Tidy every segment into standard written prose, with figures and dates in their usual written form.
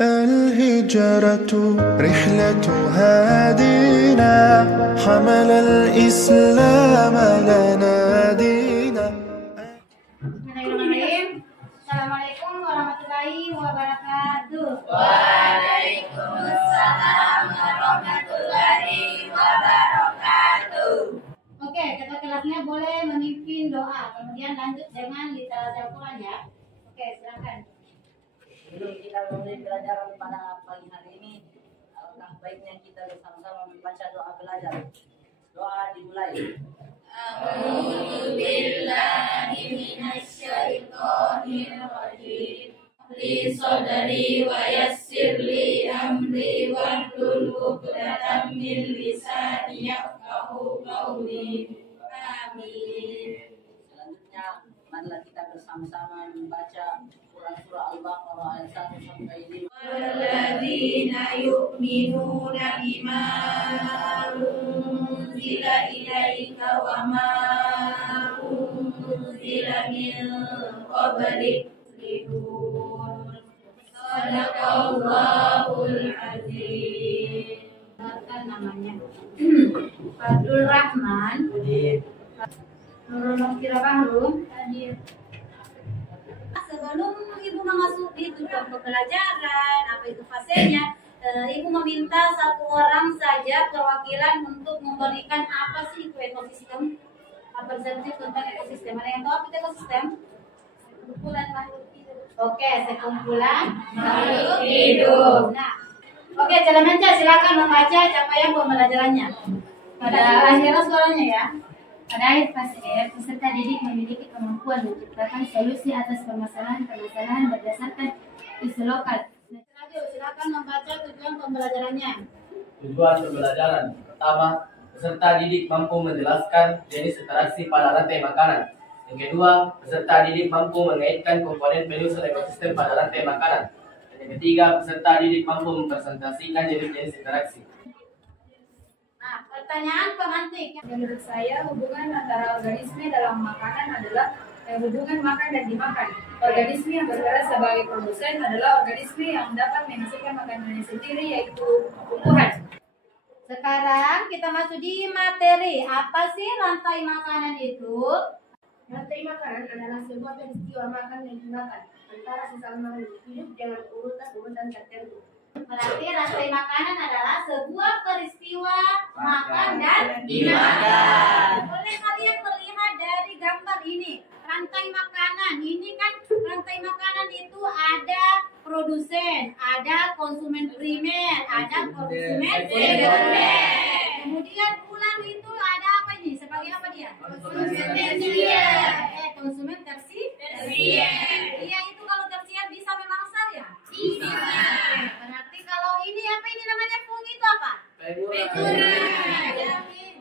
الهجرة رحلة هادينا حمل الإسلام لنا دينا. Assalamualaikum warahmatullahi wabarakatuh. Waalaikumsalam warahmatullahi wabarakatuh. Oke, kakak kelasnya boleh memimpin doa. Kemudian lanjut dengan literatur Al-Quran ya. Oke, silakan. Sebelum kita mulai belajar pada pagi hari ini, alangkah baiknya kita bersama-sama membaca doa belajar. Doa dimulai. A'udzubillahi minasyaitonir rajim. Li sadri wa yassir li amri wahlul 'uqdatam min lisani yafqahu qawli. Amin. Selanjutnya, marilah kita bersama-sama membaca surah Al-Baqarah ayat 1 sampai 5. Walladzina yu'minuna bima unzila ilaika wa ma unzila min qablik Sadaqallahul azim. Namanya Abdul Rahman Nurul Mokira Bahrum. Sebelum ibu memasuki tujuan pembelajaran, apa itu fasenya, ibu meminta satu orang saja perwakilan untuk memberikan apa sih itu ekosistem, representatif tentang ekosistem. Ada yang tahu apa itu ekosistem? Sekumpulan makhluk hidup. Oke, sekumpulan makhluk hidup. Nah, oke, Celemenca silakan membaca capaian pembelajarannya. Pada akhirnya suaranya ya. Pada akhir fase F, peserta didik memiliki kemampuan menciptakan solusi atas permasalahan-permasalahan berdasarkan isu lokal. Silakan membaca tujuan pembelajarannya. Tujuan pembelajaran pertama, peserta didik mampu menjelaskan jenis interaksi pada rantai makanan. Yang kedua, peserta didik mampu mengaitkan komponen penyusun ekosistem pada rantai makanan. Dan yang ketiga, peserta didik mampu mempresentasikan jenis-jenis interaksi. Nah, pertanyaan pemantik. Menurut saya, hubungan antara organisme dalam makanan adalah hubungan makan dan dimakan. Organisme yang bergerak sebagai produsen adalah organisme yang dapat menghasilkan makanannya sendiri, yaitu tumbuhan. Sekarang kita masuk di materi. Apa sih rantai makanan itu? Rantai makanan adalah sebuah peristiwa makan yang dimakan antara sesama makhluk hidup dengan urutan tertentu. Berarti rantai makanan adalah sebuah peristiwa makan dan dimakan. Boleh kalian melihat dari gambar ini, rantai makanan. Ini kan rantai makanan itu ada produsen, ada konsumen primer, ada konsumen sekunder. Kemudian ulang itu ada apa ini? Sebagai apa dia? Konsumen tersier. Konsumen tersier. Iya, itu kalau tersier bisa memangsal ya? Bisa. Berarti kalau ini apa ini namanya fungi itu apa?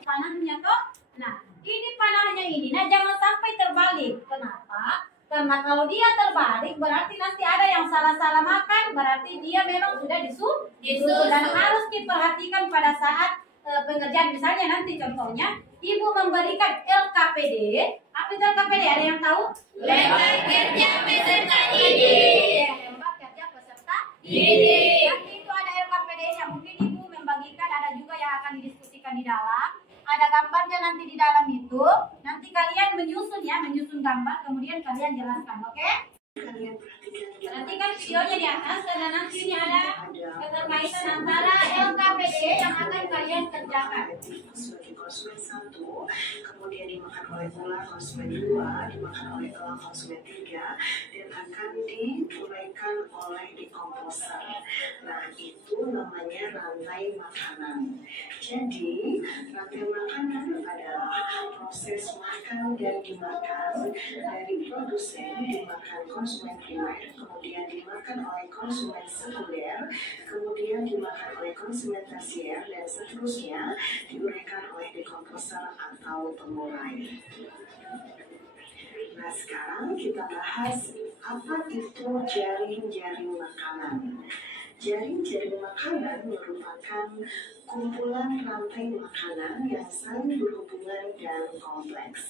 Panahnya toh. Nah, ini panahnya ini. Nah, jangan sampai terbalik. Kenapa? Karena kalau dia terbalik berarti nanti ada yang salah-salah makan, berarti dia memang sudah disusun dan harus diperhatikan pada saat pengerjaan. Misalnya nanti contohnya ibu memberikan LKPD. Apa itu LKPD? Ada yang tahu? Lembak kerja peserta didik. Lembak kerja peserta Didik. Nanti itu ada LKPD-nya. Mungkin ibu membagikan, ada juga yang akan didiskusikan di dalam. Ada gambarnya nanti di dalam itu. Nanti kalian menyusun ya, menyusun gambar, kemudian kalian jelaskan, oke? Perhatikan videonya di atas karena nanti ini ada keterkaitan antara LKPD yang akan kalian kerjakan. Sebagai konsumen 1, kemudian dimakan oleh ular konsumen 2, dimakan oleh elang konsumen 3, dan akan diuraikan oleh dekomposer. Nah, itu namanya rantai makanan. Jadi, rantai makanan adalah proses makan dan dimakan dari produsen dimakan konsumen primer, kemudian dimakan oleh konsumen sekunder, kemudian dimakan oleh konsumen tersier, dan seterusnya diuraikan oleh dekomposer atau pengurai. Nah, sekarang kita bahas apa itu jaring-jaring makanan. Jaring-jaring makanan merupakan kumpulan rantai makanan yang saling berhubungan dan kompleks.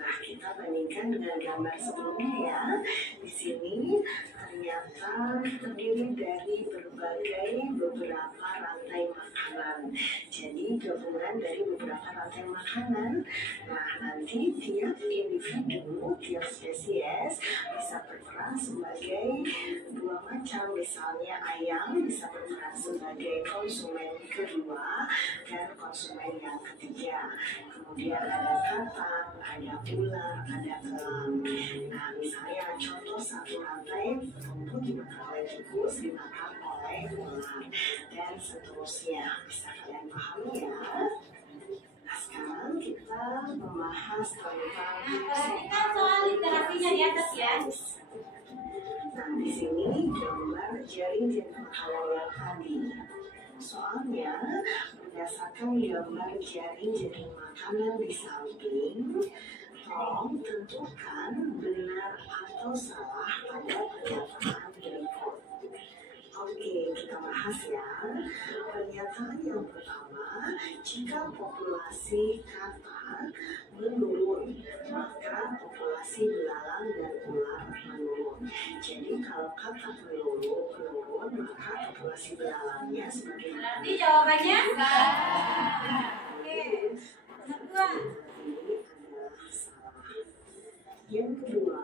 Nah, kita bandingkan dengan gambar sebelumnya ya. Di sini ternyata terdiri dari beberapa rantai makanan. Jadi gabungan dari beberapa rantai makanan. Nah, nanti tiap individu, tiap spesies bisa berperan sebagai dua macam. Misalnya ayam bisa berperan sebagai konsumen kedua dan konsumen yang ketiga. Kemudian ada katak, ada ular, ada elang. Nah, misalnya contoh satu rantai rumput dimakan oleh tikus, dimakan oleh ular, dan seterusnya. Bisa kalian pahami ya? Nah, sekarang kita membahas tentang Perhatikan soal literasinya di atas ya. Nah, di sini gambar jaring-jaring makanan yang tadi. Soalnya, berdasarkan gambar jaring-jaring makanan di samping, tolong tentukan benar atau salah pada pernyataan berikut. Oke, kita bahas ya. Pernyataan yang pertama, jika populasi katak menurun, maka populasi belalang dan ular menurun. Jadi kalau katak menurun, maka populasi belalangnya semakin Berarti jawabannya salah. Oke. Kedua. ini adalah salah. Yang kedua,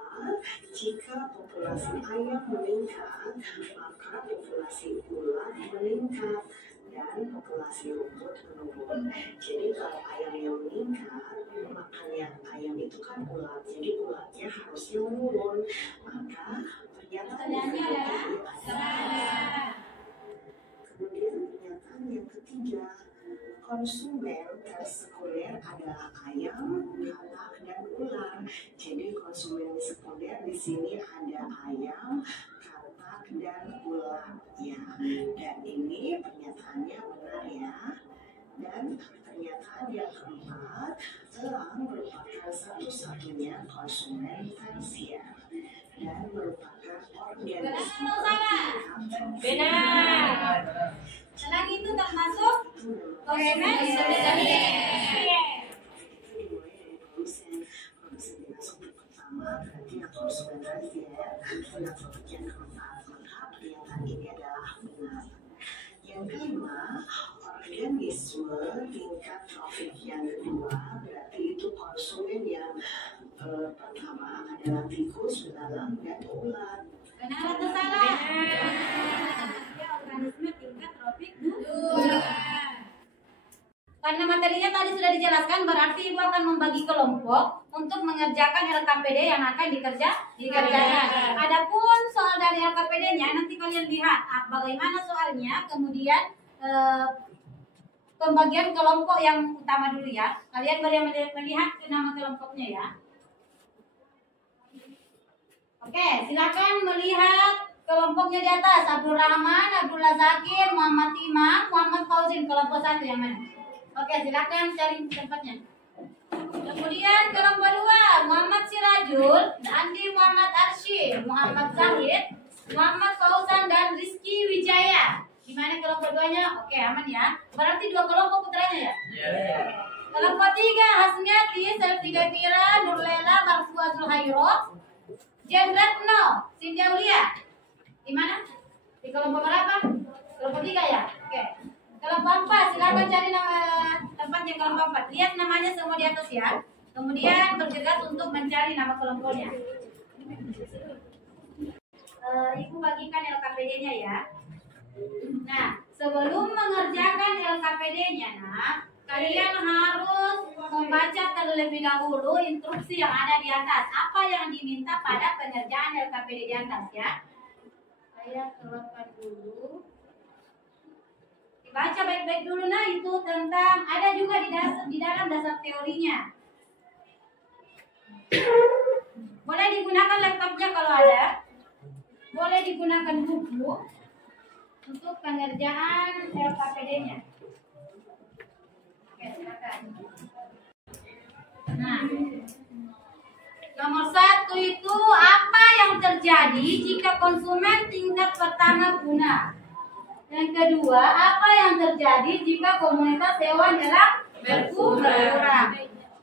jika populasi ayam meningkat, maka populasi ular meningkat dan populasi rumput menurun. Jadi kalau ayamnya meningkat, makanya ayam itu kan ular, jadi ularnya harusnya menurun. Maka Pertanyaannya adalah salah. Kemudian pernyataan yang ketiga, konsumen tersekunder adalah ayam, katak, dan ular. Jadi konsumen sekunder di sini ada ayam, katak, dan ular. Ya, dan ini pernyataannya benar ya. Dan pernyataan yang keempat, elang merupakan satu-satunya konsumen tersier dan merupakan organisme Benar. Elang itu termasuk konsumen tersier. Produsen dimasuk pertama berarti yang konsumen tersier, dan topik yang keempat, maka pernyataan ini adalah benar. Yang kelima, organisme tingkat trofik yang kedua berarti itu konsumen yang pertama adalah tikus, belalang, dan ular. Benar atau salah? Ya, organisme tingkat tropik 2. Karena materinya tadi sudah dijelaskan, berarti Ibu akan membagi kelompok untuk mengerjakan LKPD yang akan dikerjakan. Adapun soal dari LKPD-nya nanti kalian lihat bagaimana soalnya, kemudian pembagian kelompok yang utama dulu ya. Kalian boleh melihat nama kelompoknya ya. Oke, silakan melihat kelompoknya di atas. Abdul Rahman, Abdullah Zakir, Muhammad Imam, Muhammad Fauzin, kelompok 1 yang mana? Oke, silakan cari tempatnya. Kemudian kelompok 2, Muhammad Sirajul, Andi Muhammad Arsyid, Muhammad Zahid, Muhammad Fauzan, dan Rizky Wijaya. Di mana kelompok 2-nya? Oke, aman ya. Berarti 2 kelompok putranya ya? Kelompok 3, Hasniati, Selvi Gafira, Nurlela, Marfua Zulhairo, Jen Retno, Sindia Ulia. Di mana? Di kelompok berapa? Kelompok 3 ya? Oke. Kelompok 4, silakan cari nama tempatnya kelompok 4. Lihat namanya semua di atas ya. Kemudian bergegas untuk mencari nama kelompoknya. Ibu bagikan LKPD-nya ya. Nah, sebelum mengerjakan LKPD-nya, kalian harus membaca terlebih dahulu instruksi yang ada di atas. Apa yang diminta pada pengerjaan LKPD di atas ya. Saya keluarkan dulu. Dibaca baik-baik dulu. Nah, itu tentang ada juga di dalam dasar teorinya. Boleh digunakan laptopnya kalau ada. Boleh digunakan buku untuk pengerjaan LKPD-nya. Oke, silakan. Nah, nomor 1 itu apa yang terjadi jika konsumen tingkat pertama punah? Yang kedua, apa yang terjadi jika komunitas hewan dalam berkurang?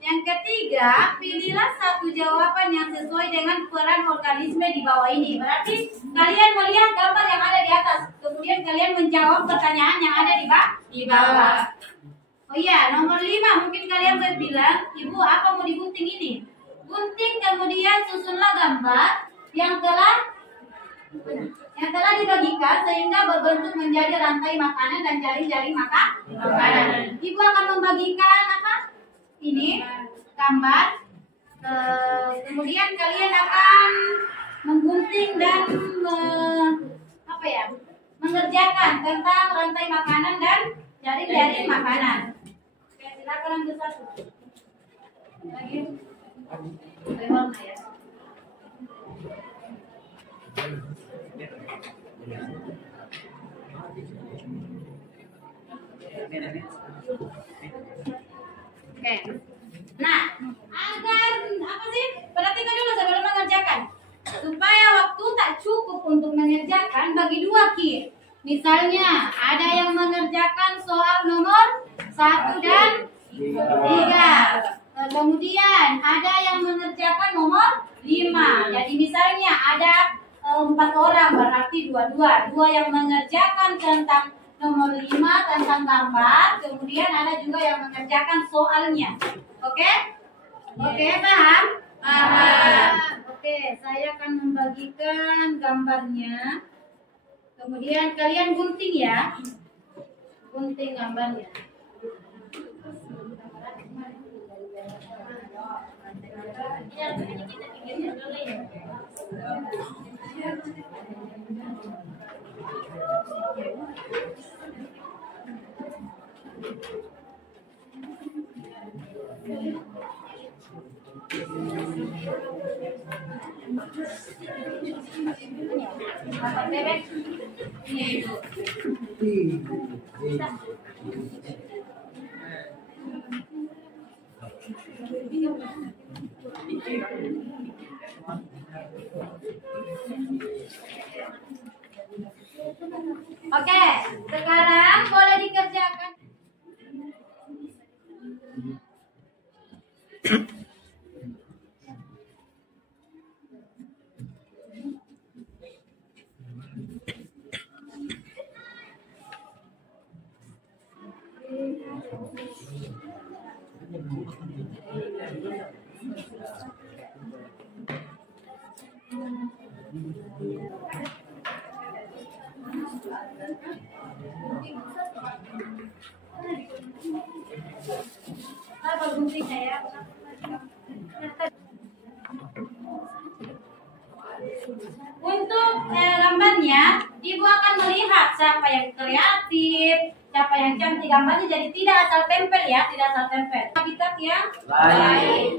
Yang ketiga, pilihlah satu jawaban yang sesuai dengan peran organisme di bawah ini. Berarti kalian melihat gambar yang ada di atas, kemudian kalian menjawab pertanyaan yang ada di bawah. Oh iya, nomor 5 mungkin kalian berbilang, Ibu apa mau digunting ini? Gunting kemudian susunlah gambar yang telah dibagikan sehingga berbentuk menjadi rantai makanan dan jaring-jaring makanan. Ibu akan membagikan apa? Ini gambar. Kemudian kalian akan menggunting dan mengerjakan tentang rantai makanan dan jaring-jaring makanan. Oke, silakan lanjut satu. Lagi. Warna ya. Oke. Nah, agar apa sih? Perhatikan dulu sebelum mengerjakan. Supaya waktu tak cukup untuk mengerjakan, bagi dua Ki. Misalnya, ada yang mengerjakan soal nomor 1 dan 3. Kemudian ada yang mengerjakan nomor 5. Jadi misalnya ada 4 orang, berarti dua yang mengerjakan tentang nomor 5 tentang gambar, kemudian ada juga yang mengerjakan soalnya. Oke? Oke, paham? Paham. Oke, saya akan membagikan gambarnya. Kemudian kalian gunting ya. Gunting gambarnya. Bebek. Ini Ibu. Oke, sekarang boleh dikerjakan. Apa guntingnya ya? Untuk gambarnya, Ibu akan melihat siapa yang kreatif, siapa yang cantik. Gambarnya jadi tidak asal tempel ya, tidak asal tempel. Habitat yang lain.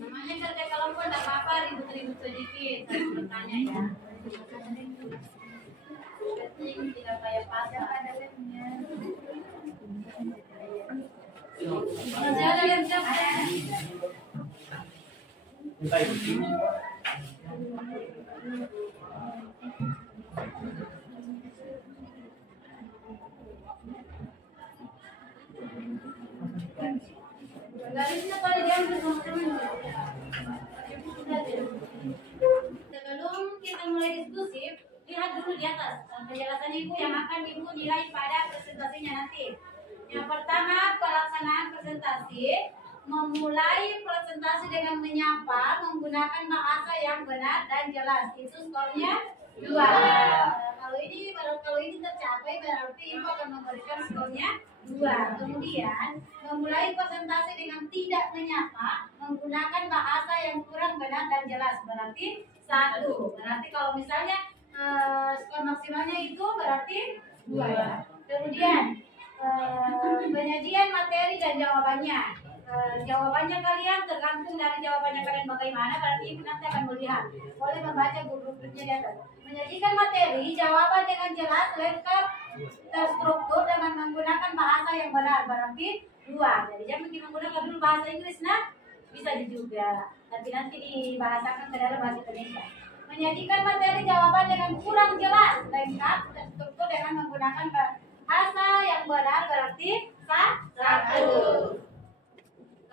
Namanya kerja kelompok tidak apa-apa, ribut-ribut sedikit. Saya bertanya ya. Penting tidak kayak pasar ada lemnya. Masih ada lem siapa? Garisnya pada diambil sama teman. Sebelum kita mulai diskusi, lihat dulu di atas penjelasan Ibu yang akan Ibu nilai pada presentasinya nanti. Yang pertama, pelaksanaan presentasi. Memulai presentasi dengan menyapa menggunakan bahasa yang benar dan jelas. Itu skornya 2. Kalau ini tercapai berarti Ibu akan memberikan skornya 2. Kemudian memulai presentasi dengan tidak menyapa menggunakan bahasa yang kurang benar dan jelas berarti 1. Berarti kalau misalnya skor maksimalnya itu berarti 2 ya. Kemudian penyajian materi dan jawabannya. Jawabannya kalian tergantung dari jawabannya kalian bagaimana, berarti Ibu nanti akan melihat. Boleh membaca grup-grupnya di atas. Menyajikan materi, jawaban dengan jelas, lengkap, terstruktur dengan menggunakan bahasa yang benar, berarti 2. Jadi jangan menggunakan dulu bahasa Inggris, nah bisa juga. Tapi nanti dibahasakan ke dalam bahasa Indonesia. Menyajikan materi jawaban dengan kurang jelas, lengkap, terstruktur dengan menggunakan bahasa yang benar, berarti 1.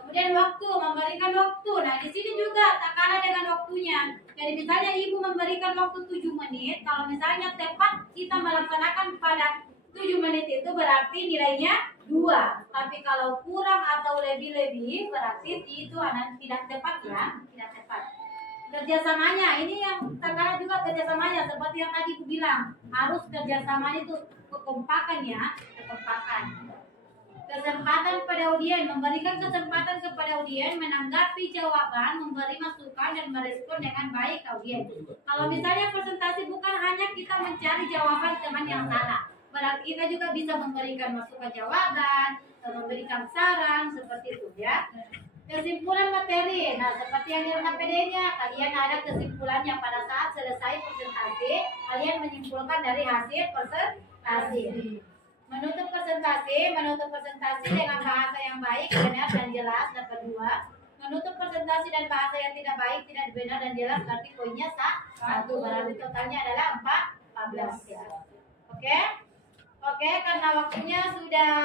Kemudian waktu, memberikan waktu. Nah, di sini juga tak kalah dengan waktunya. Jadi misalnya Ibu memberikan waktu 7 menit, kalau misalnya tepat kita melaksanakan pada 7 menit itu berarti nilainya 2. Tapi kalau kurang atau lebih-lebih berarti itu tidak tepat ya, tidak tepat. Kerjasamanya, ini yang terkadang juga kerjasamanya seperti yang tadi Ibu bilang, harus kerjasamanya itu kekompakan ya, kekompakan. Kesempatan pada audien, memberikan kesempatan kepada audien menanggapi jawaban, memberi masukan dan merespon dengan baik audien. Kalau misalnya presentasi bukan hanya kita mencari jawaban teman yang salah, berarti kita juga bisa memberikan masukan jawaban, memberikan saran seperti itu ya. Kesimpulan materi, nah seperti yang di KPD-nya, kalian ada kesimpulannya pada saat selesai presentasi, kalian menyimpulkan dari hasil presentasi. Menutup presentasi dengan bahasa yang baik, benar dan jelas, dapat 2. Menutup presentasi dan bahasa yang tidak baik, tidak benar dan jelas, berarti poinnya 1. Berarti totalnya adalah 14 ya. Oke, karena waktunya sudah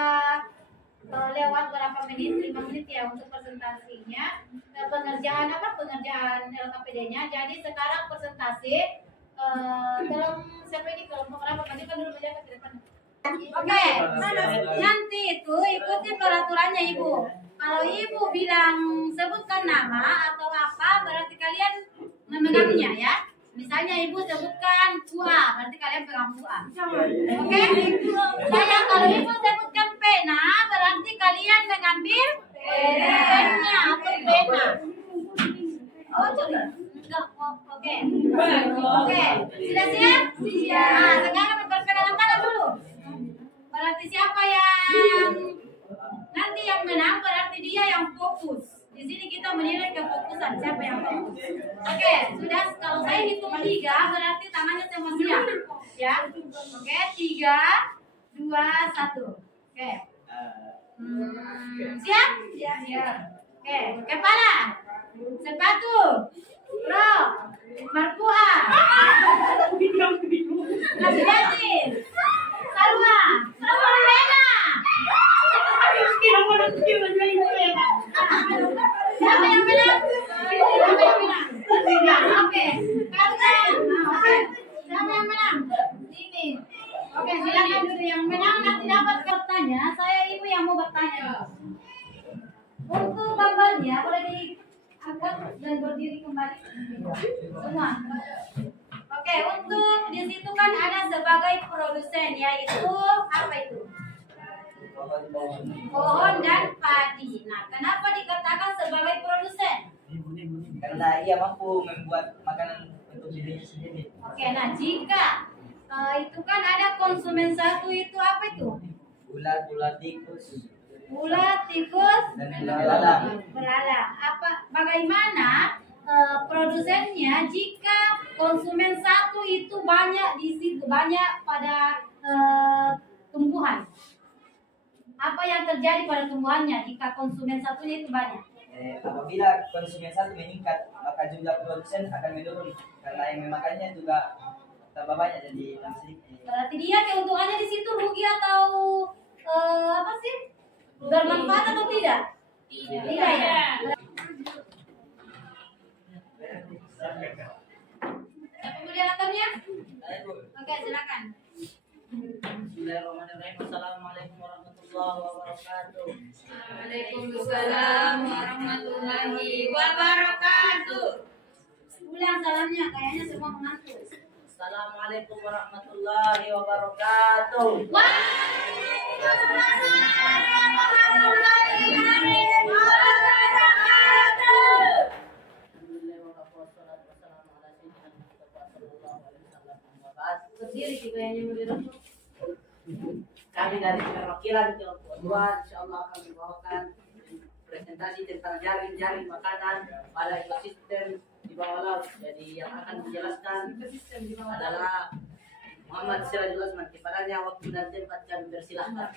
lewat berapa menit, 5 menit ya untuk presentasinya. Pengerjaan LKPD-nya. Jadi sekarang presentasi dalam siapa ini kelompok berapa? Nanti kan dulu menjaga ke depan. Oke, nanti itu ikuti peraturannya Ibu. Kalau Ibu bilang sebutkan nama atau apa, berarti kalian memegangnya ya. Misalnya Ibu sebutkan Tua, berarti kalian pegang Tua. Oke? Saya kalau Ibu sebutkan pena, berarti kalian mengambil pennya atau pena. Oh, coba. Oke. Sudah siap? Siap. Nah, sekarang berpegangan tangan dulu. Berarti siapa yang nanti yang menang, berarti dia yang fokus. Di sini kita menilai kefokusan siapa yang fokus. Oke, sudah. Kalau saya hitung 3, berarti tangannya semua siap. Ya. Oke, 3, 2, 1. Oke. Siap? Siap. Oke, kepala, sepatu, rok, marpuah, nasihatin, salwa, pena. Siapa yang menang? Oke, karena siapa yang menang? Ini. Oke, silakan dulu yang menang nanti dapat bertanya. Saya Ibu yang mau bertanya. Untuk gambarnya boleh diangkat dan berdiri kembali semua. Oke, untuk di situ kan ada sebagai produsen, yaitu apa itu? Pohon dan padi. Nah, kenapa dikatakan sebagai produsen? Karena ia mampu membuat makanan untuk dirinya sendiri. Oke, nah jika itu kan ada konsumen satu, itu apa itu? Ulat tikus. Ulat, tikus, Dan belalang. Bagaimana produsennya jika konsumen satu itu banyak di situ, banyak pada tumbuhan? Apa yang terjadi pada tumbuhannya jika konsumen satunya itu banyak? Apabila konsumen satu meningkat, maka jumlah produsen akan menurun karena yang memakannya juga tambah banyak, jadi sedikit. Berarti dia keuntungannya di situ rugi atau apa sih? Bermanfaat atau tidak? Tidak ya. Kemudian aturnya? Oke, silakan. Bismillahirrahmanirrahim. Assalamualaikum warahmatullahi warahmatullahi wabarakatuh. Waalaikumsalam warahmatullahi wabarakatuh. Ulang salamnya, kayaknya semua mengantuk. Assalamualaikum warahmatullahi wabarakatuh. Waalaikumsalam warahmatullahi wabarakatuh. Berdiri sih kayaknya berdiri. Kami dari perwakilan kelompok 2 insyaallah akan membawakan presentasi tentang jaring-jaring makanan pada ekosistem di bawah laut. Jadi yang akan menjelaskan adalah Muhammad Sirajul Azman. Kepadanya waktu dan tempat kami persilahkan.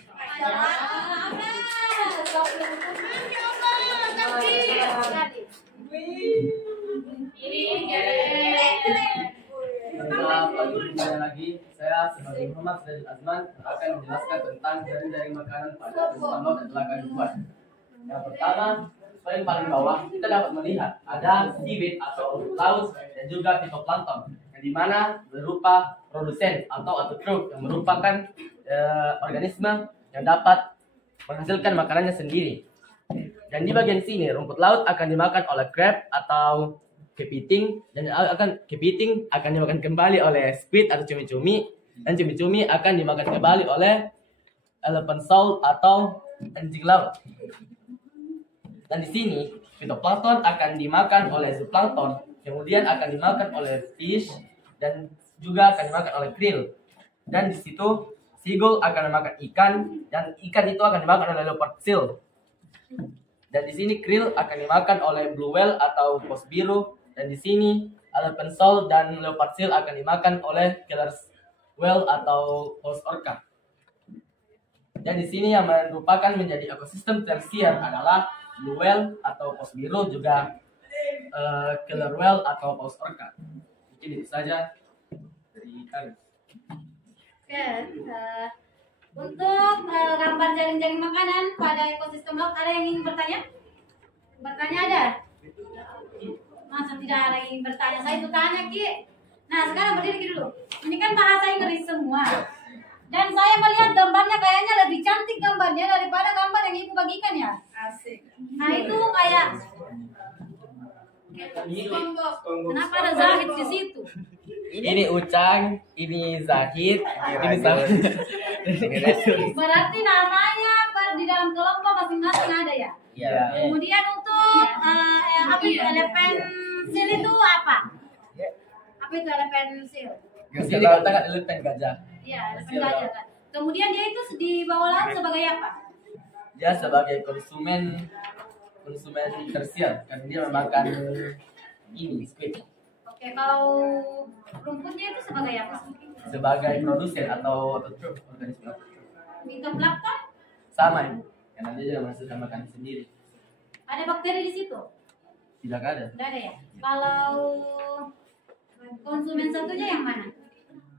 Kembali lagi, saya sebagai Muhammad Sirajul Azman akan menjelaskan tentang jaring-jaring makanan pada ekosistem laut dan telaga dibuat. Yang pertama, paling bawah kita dapat melihat ada seaweed atau laut dan juga phytoplankton yang dimana berupa produsen atau autotroph yang merupakan organisme yang dapat menghasilkan makanannya sendiri. Dan di bagian sini rumput laut akan dimakan oleh crab atau kepiting, dan kepiting akan dimakan kembali oleh squid atau cumi-cumi, dan cumi-cumi akan dimakan kembali oleh elephant salt atau anjing laut. Dan di sini phytoplankton akan dimakan oleh zooplankton, kemudian akan dimakan oleh fish, dan juga akan dimakan oleh krill. Dan di situ seagull akan memakan ikan, dan ikan itu akan dimakan oleh leopard seal. Dan di sini krill akan dimakan oleh blue whale atau paus biru, dan di sini elephant salt dan leopard seal akan dimakan oleh killer whale atau paus orca. Dan di sini yang merupakan menjadi ekosistem tersier adalah blue whale atau paus biru, juga killer whale atau paus orca. Mungkin itu saja dari kami. Oke, untuk gambar jaring-jaring makanan pada ekosistem laut, ada yang ingin bertanya? Bertanya ada? Masa tidak ada yang ingin bertanya? Saya itu tanya, Ki. Nah, sekarang berdiri dulu. Ini kan bahasa Inggris semua. Dan saya melihat gambarnya kayaknya lebih cantik gambarnya daripada gambar yang Ibu bagikan ya. Asik. Nah, itu kayak kenapa ada Zahid di situ? Ini Ucang, ini Zahid, ini Zahid. Berarti namanya di dalam kelompok masing-masing ada ya? Ya. Kemudian untuk apa itu elephant seal itu apa? Apa itu elephant seal? Di laut kan elephant gajah. Iya, elephant gajah kan. Kemudian dia itu di bawah laut sebagai apa? Dia sebagai konsumen tersier, karena dia memakan ini squid. Oke, kalau rumputnya itu sebagai apa? Sebagai produsen atau autotroph, organisme autotroph. Phytoplankton? Sama ya, karena dia juga menghasilkan makanan sendiri. Ada bakteri di situ? Tidak ada. Tidak ada ya. Kalau konsumen satunya yang mana?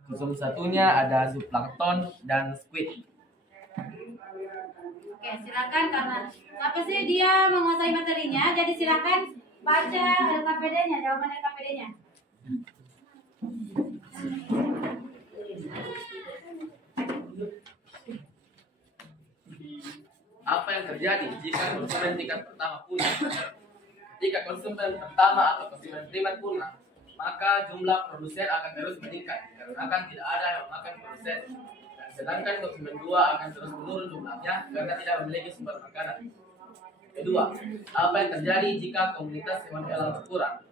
Konsum satunya ada zooplankton dan squid. Oke, silakan karena apa sih dia menguasai materinya, jadi silakan baca LKPD-nya, jawaban LKPD-nya. Apa yang terjadi jika konsumen tingkat pertama punah? Jika konsumen pertama atau konsumen primer punah, maka jumlah produsen akan terus meningkat karena akan tidak ada yang memakan produsen. Dan sedangkan konsumen 2 akan terus menurun jumlahnya karena tidak memiliki sumber makanan. Kedua, apa yang terjadi jika komunitas hewan elang berkurang?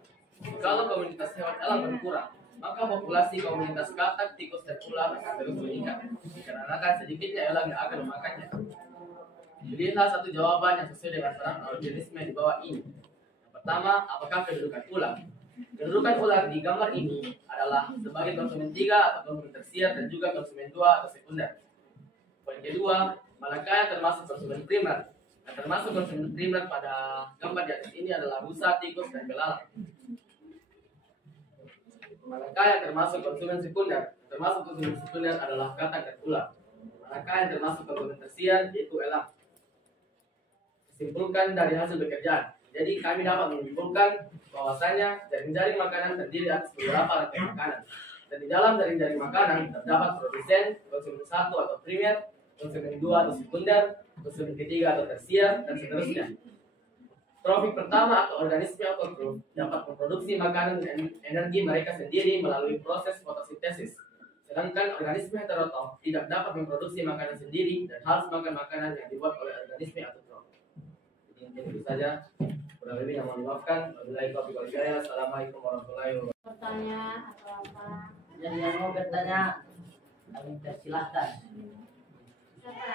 Kalau komunitas hewan elang berkurang, maka populasi komunitas katak, tikus, dan ular akan terus meningkat karena akan sedikitnya elang yang akan memakannya. Pilihlah satu jawaban yang sesuai dengan peran organisme di bawah ini. Yang pertama, apakah kedudukan ular? Kedudukan ular di gambar ini adalah sebagai konsumen 3 atau konsumen tersier dan juga konsumen 2 atau sekunder. Poin kedua, manakah yang termasuk konsumen primer? Yang termasuk konsumen primer pada gambar di atas ini adalah rusa, tikus, dan belalang. Manakah yang termasuk konsumen sekunder? Termasuk konsumen sekunder adalah katak dan ular. Manakah yang termasuk konsumen tersier? Yaitu elang. Simpulkan dari hasil pekerjaan. Jadi kami dapat menyimpulkan bahwasanya jaring-jaring makanan terdiri atas beberapa rantai makanan. Dan di dalam jaring-jaring makanan terdapat produsen, konsumen satu atau primer, konsumen 2 atau sekunder, konsumen ketiga atau tersier, dan seterusnya. Trofik pertama atau organisme autotrof dapat memproduksi makanan dan energi mereka sendiri melalui proses fotosintesis. Sedangkan organisme heterotrof tidak dapat memproduksi makanan sendiri dan harus makan makanan yang dibuat oleh organisme autotrof. Jadi mungkin itu saja. Kurang lebih yang mohon dimaafkan. Wabillahi taufiq wal hidayah. Assalamualaikum warahmatullahi wabarakatuh. Bertanya atau apa? Jadi yang mau bertanya, kami persilahkan. Siapa?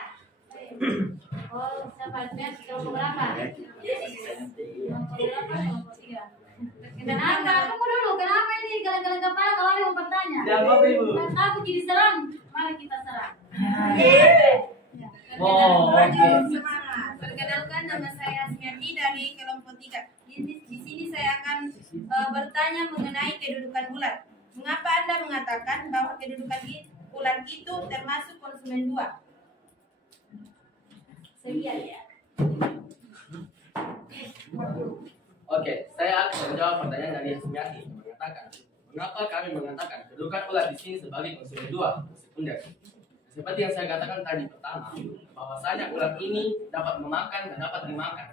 Oh, siapa? Kelompok berapa? Kelompok berapa? Kelompok 3. Kenapa? Kamu dulu, kenapa ini geleng-geleng kepala kalau ada yang mau bertanya? Jawab, Ibu. Aku jadi serang, mari kita serang. Oh, oke. Semangat. Perkenalkan, nama saya Asmiati dari kelompok 3. Di sini saya akan bertanya mengenai kedudukan ular. Mengapa Anda mengatakan bahwa kedudukan ular itu termasuk konsumen 2? Sekian ya. Oke, saya akan menjawab pertanyaan dari Asmiati yang mengatakan, mengapa kami mengatakan kedudukan ular di sini sebagai konsumen 2 atau sekunder? Seperti yang saya katakan tadi pertama, bahwasanya ular ini dapat memakan dan dapat dimakan.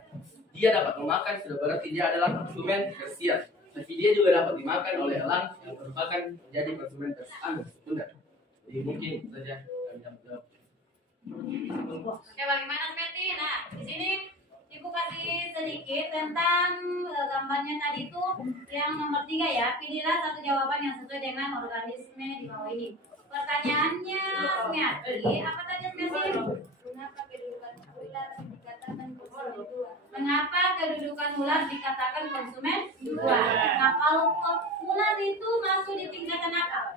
Dia dapat memakan sudah berarti dia adalah konsumen tersier, tapi dia juga dapat dimakan oleh elang yang merupakan menjadi konsumen sekunder. Jadi mungkin itu saja kami dapat jawab. Oke, bagaimana Asmiati? Nah, di sini Ibu kasih sedikit tentang gambarnya tadi itu yang nomor 3 ya. Pilihlah satu jawaban yang sesuai dengan organisme di bawah ini. Pertanyaannya Asmiati, apa tadi Asmiati? Mengapa kedudukan ular dikatakan konsumen 2? Mengapa kedudukan ular dikatakan konsumen 2? Nah, kalau ular itu masuk di tingkatan apa?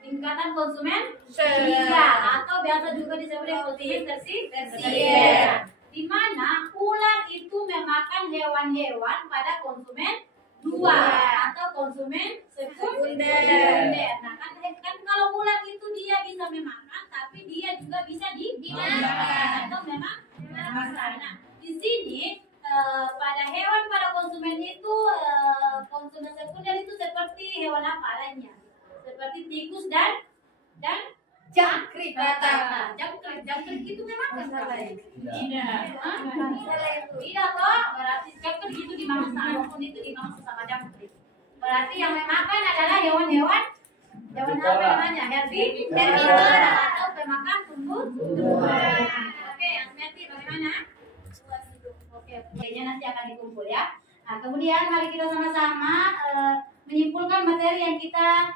Tingkatan konsumen 3 atau biasa juga disebut konsumen tersier. Di mana ular itu memakan hewan-hewan pada konsumen 2 atau konsumen sekunder. Nah, kan kalau ular itu dia bisa memakan, tapi dia juga bisa dimakan atau memang memakan. Nah, di sini pada hewan pada konsumen itu konsumen sekunder itu seperti hewan apa lainnya? Seperti tikus dan jangkrik. Jangkrik itu memakan katanya. Tidak toh, berarti jangkrik itu dimakan maupun itu dimakan sama jangkrik. Berarti yang memakan adalah hewan-hewan apa namanya? Herbivora atau pemakan tumbuh-tumbuhan. Oke, Asmiati bagaimana? Oke, kayaknya nanti akan dikumpul ya. Nah, kemudian mari kita sama-sama menyimpulkan materi yang kita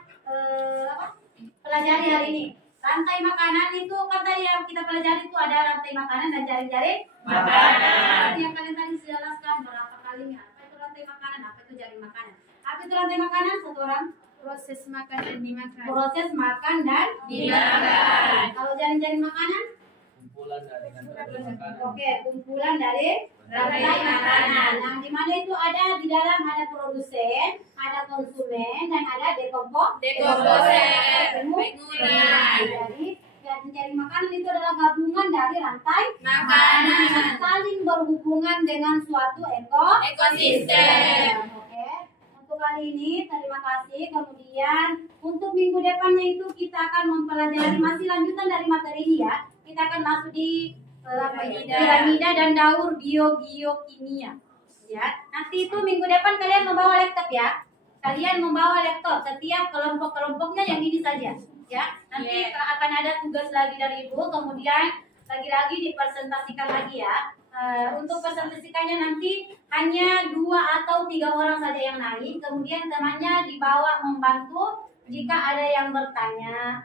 pelajari hari ini. Rantai makanan itu kan tadi yang kita pelajari itu ada rantai makanan dan jaring-jaring makanan. Yang kalian tadi sudah jelaskan berapa kalinya. Apa itu rantai makanan? Apa itu jaring makanan? Apa itu rantai makanan? Satu orang. Proses makan dan dimakan. Proses makan dan dimakan. Kalau jaring-jaring makanan? Kumpulan dari rantai makanan. Oke, kumpulan dari rantai makanan. Nah, di mana itu ada di dalam ada produsen, ada konsumen dan ada dekomposer. Jadi jaring makanan itu adalah gabungan dari rantai makanan saling berhubungan dengan suatu ekosistem. Oke. Untuk kali ini terima kasih. Kemudian untuk minggu depannya itu kita akan mempelajari masih lanjutan dari materi ini ya. Kita akan masuk di piramida dan daur biokimia. Ya, nanti itu minggu depan kalian membawa laptop ya. Kalian membawa laptop setiap kelompok-kelompoknya yang ini saja. Ya, nanti akan ada tugas lagi dari Ibu. Kemudian lagi-lagi dipresentasikan lagi ya. Untuk presentasikannya nanti hanya 2 atau 3 orang saja yang naik. Kemudian temannya dibawa membantu jika ada yang bertanya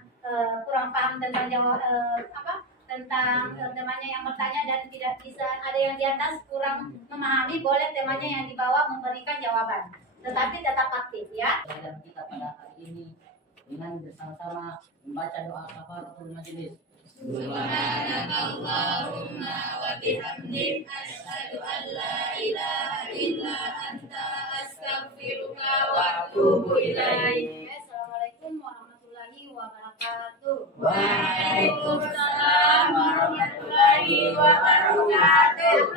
kurang paham tentang tentang temannya yang bertanya dan tidak bisa ada yang di atas kurang memahami, boleh temannya yang di bawah memberikan jawaban, tetapi tetap aktif ya. Pelajaran kita pada hari ini dengan bersama-sama membaca doa kafaratul majelis. Subhanakallahumma wa bihamdik asyhadu an la ilaha illa anta astaghfiruka wa atubu ilaik. Assalamualaikum warahmatullahi wabarakatuh. Waalaikumsalam warahmatullahi wabarakatuh.